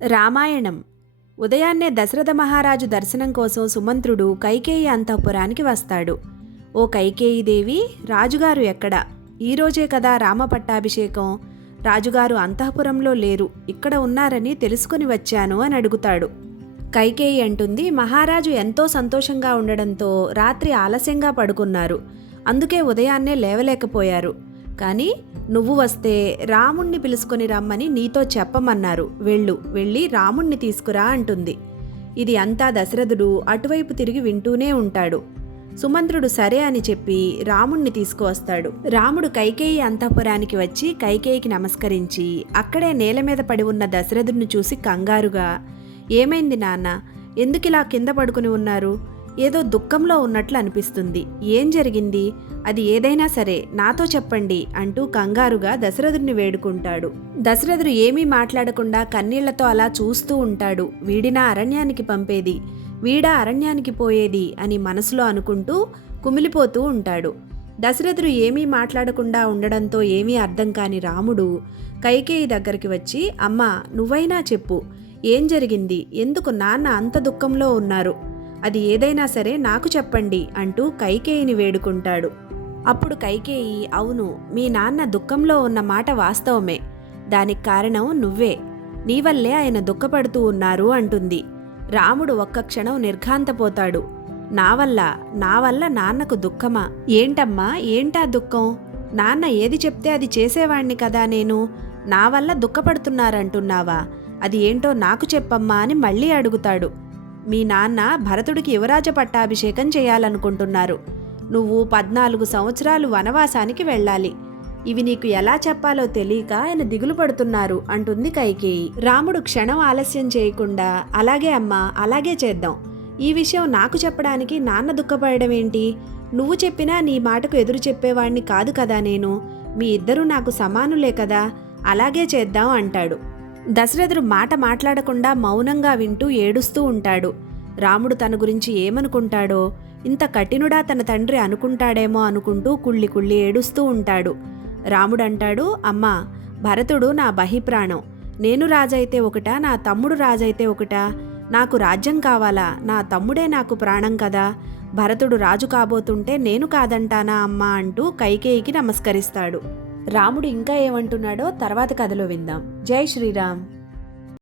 రామాయణం. ఉదయాన్నే దశరథ మహారాజు దర్శనం కోసం సుమంత్రుడు కైకేయి అంతఃపురానికి వస్తాడు. ఓ కైకేయీదేవి, రాజుగారు ఎక్కడ? ఈరోజే కదా రామ పట్టాభిషేకం. రాజుగారు అంతఃపురంలో లేరు, ఇక్కడ ఉన్నారని తెలుసుకుని వచ్చాను అని అడుగుతాడు. కైకేయి అంటుంది, మహారాజు ఎంతో సంతోషంగా ఉండడంతో రాత్రి ఆలస్యంగా పడుకున్నారు, అందుకే ఉదయాన్నే లేవలేకపోయారు. కానీ నువ్వు వస్తే రాముణ్ణి పిలుచుకొని రమ్మని నీతో చెప్పమన్నారు. వెళ్ళి రాముణ్ణి తీసుకురా అంటుంది. ఇది అంతా దశరథుడు అటువైపు తిరిగి వింటూనే ఉంటాడు. సుమంత్రుడు సరే అని చెప్పి రాముణ్ణి తీసుకువస్తాడు. రాముడు కైకేయి అంతఃపురానికి వచ్చి కైకేయికి నమస్కరించి అక్కడే నేల మీద పడి ఉన్న దశరథుడిని చూసి కంగారుగా, ఏమైంది నాన్న, ఎందుకిలా కింద పడుకుని ఉన్నారు? ఏదో దుఃఖంలో ఉన్నట్లు అనిపిస్తుంది. ఏం జరిగింది? అది ఏదైనా సరే నాతో చెప్పండి అంటూ కంగారుగా దశరథుడిని వేడుకుంటాడు. దశరథుడు ఏమీ మాట్లాడకుండా కన్నీళ్లతో అలా చూస్తూ ఉంటాడు. వీడినా అరణ్యానికి పంపేది, వీడా అరణ్యానికి పోయేది అని మనసులో అనుకుంటూ కుమిలిపోతూ ఉంటాడు. దశరథుడు ఏమీ మాట్లాడకుండా ఉండడంతో ఏమీ అర్థం కాని రాముడు కైకేయి దగ్గరికి వచ్చి, అమ్మా, నువ్వైనా చెప్పు, ఏం జరిగింది? ఎందుకు నాన్న అంత దుఃఖంలో ఉన్నారు? అది ఏదైనా సరే నాకు చెప్పండి అంటూ కైకేయిని వేడుకుంటాడు. అప్పుడు కైకేయి, అవును, మీ నాన్న దుఃఖంలో ఉన్న మాట వాస్తవమే. దానికి కారణం నువ్వే. నీ వల్లే ఆయన దుఃఖపడుతూ ఉన్నారు అంటుంది. రాముడు ఒక్క క్షణం నిర్ఘాంతపోతాడు. నా వల్ల నాన్నకు దుఃఖమా? ఏంటమ్మా, ఏంటా దుఃఖం? నాన్న ఏది చెప్తే అది చేసేవాణ్ణి కదా నేను. నా వల్ల దుఃఖపడుతున్నారంటున్నావా? అది ఏంటో నాకు చెప్పమ్మా అని మళ్ళీ అడుగుతాడు. మీ నాన్న భరతుడికి యువరాజ పట్టాభిషేకం చేయాలనుకుంటున్నారు. నువ్వు 14 సంవత్సరాలు వనవాసానికి వెళ్ళాలి. ఇవి నీకు ఎలా చెప్పాలో తెలియక ఆయన దిగులు పడుతున్నారు అంటుంది కైకేయి. రాముడు క్షణం ఆలస్యం చేయకుండా, అలాగే అమ్మా, అలాగే చేద్దాం. ఈ విషయం నాకు చెప్పడానికి నాన్న దుఃఖపడడం ఏంటి? నువ్వు చెప్పినా నీ మాటకు ఎదురు చెప్పేవాణ్ణి కాదు కదా నేను. మీ ఇద్దరూ నాకు సమానులే కదా, అలాగే చేద్దాం అంటాడు. దశరథుడు మాట మాట్లాడకుండా మౌనంగా వింటూ ఏడుస్తూ ఉంటాడు. రాముడు తన గురించి ఏమనుకుంటాడో, ఇంత కఠినుడా తన తండ్రి అనుకుంటాడేమో అనుకుంటూ కుళ్ళి కుళ్ళి ఏడుస్తూ ఉంటాడు. రాముడంటాడు, అమ్మా, భరతుడు నా బహిప్రాణం. నేను రాజైతే ఒకటా, నా తమ్ముడు రాజైతే ఒకటా? నాకు రాజ్యం కావాలా? నా తమ్ముడే నాకు ప్రాణం కదా. భరతుడు రాజు కాబోతుంటే నేను కాదంటానా అమ్మా అంటూ కైకేయికి నమస్కరిస్తాడు. రాముడు ఇంకా ఏమంటున్నాడో తర్వాత కథలో విందాం. జై శ్రీరామ్.